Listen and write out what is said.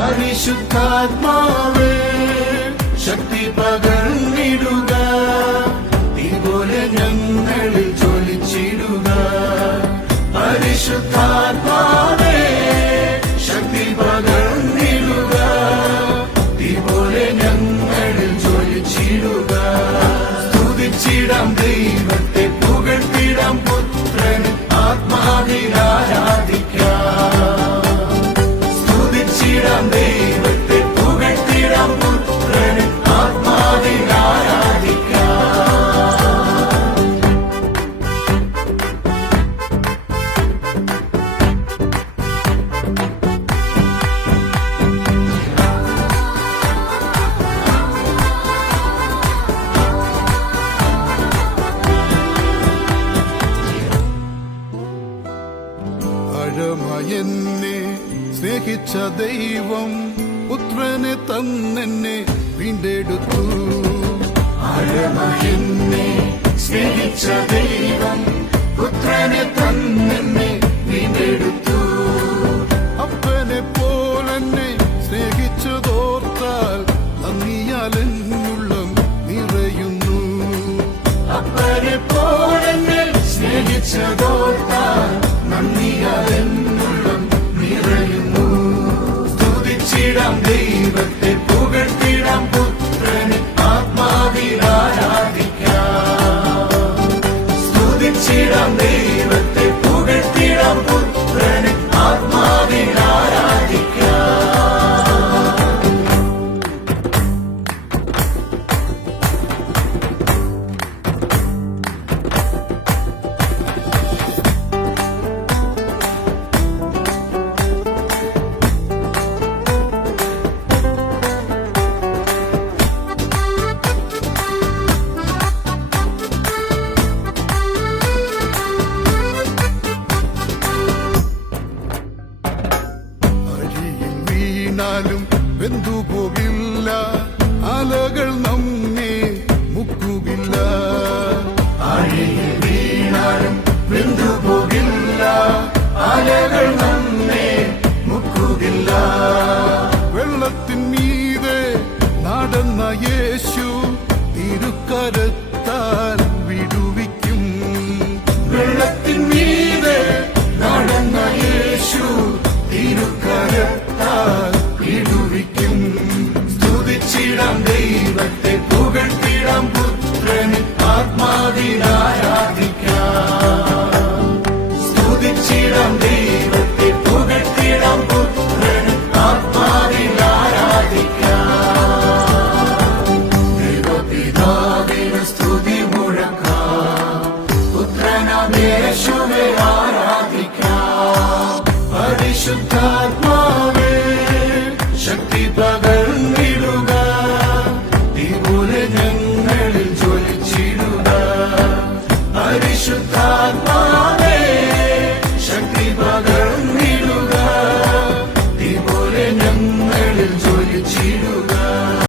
പരിശുദ്ധാത്മാവേ ശക്തി പകർന്നിടുക, ഇതുപോലെ ഞങ്ങളിൽ ജ്വലിച്ചിടുക. പരിശുദ്ധാത്മാവേ ശക്തി പകർന്നിടുക, ഇതുപോലെ ഞങ്ങളിൽ ജ്വലിച്ചിടുക. സ്തുതിച്ചിടാം ദൈവത്തെ, പുകഴ്ത്തിടാം പുത്രന്, ആത്മാവിൽ ആരാധിക്കാം. സ്തുതിച്ചിടാം ദൈവത്തെ, പുകഴ്ത്തിടാം പുത്രന്, ആത്മാവിൽ ആരാധിക്കാം. ആഴമായെന്നെ സ്നേഹിച്ച ദൈവം പുത്രനെ തന്നെന്നെ വീണ്ടെടുത്തു. ആഴമായെന്നെ സ്നേഹിച്ച ദൈവം പുത്രനെ തന്നെന്നെ വീണ്ടെടുത്തു. അപ്പനെ പോലെന്നെ സ്നേഹിച്ചതോർത്താൽ നന്ദിയാൽ എന്നുള്ളം നിറയുന്നു. അപ്പനെ പോലെന്നെ സ്നേഹിച്ചതോർത്താൽ നന്ദിയാൽ എന്നുള്ളം നിറയുന്നു. സ്തുതിച്ചിടാം ദൈവത്തെ, പുകഴ്ത്തിടാം പുത്രന്, ആത്മാവിൽ ആരാധിക്കാം. സ്തുതിച്ചിടാം ദൈവത്തെ, പുകഴ്ത്തിടാം പുത്രന്, ആത്മാവിൽ ആരാധിക്കാം. ും വെന്തുപോകില്ല, അലകൾ നമ്മെ മുക്കുകില്ല. ആഴിയിൽ വീണാലും വെന്തുപോകില്ല, അലകൾ നമ്മെ മുക്കുകില്ല. വെള്ളത്തിൻ മീതെ നടന്ന യേശു തിരുക്കരത്താൽ വിടുവിക്കും. വെള്ളത്തിൻ മീതെ നടന്ന യേശു തിരുക്കരത്താൽ വിടുവിക്കും. സ്തുതിച്ചിടാം ദൈവത്തെ, പുകഴ്ത്തിടാം പുത്രന്, ആത്മാവിൽ ആരാധിക്കാം. സ്തുതിച്ചിടാം ദൈവത്തെ, പുകഴ്ത്തിടാം പുത്രന്, ആത്മാവിൽ ആരാധിക്കാം. ദൈവപിതാവിന് സ്തുതി മുഴക്കാം, പുത്രനാം യേശുവെ ആരാധിക്കാം. പരിശുദ്ധാത്മാവേ ശക്തി പകർ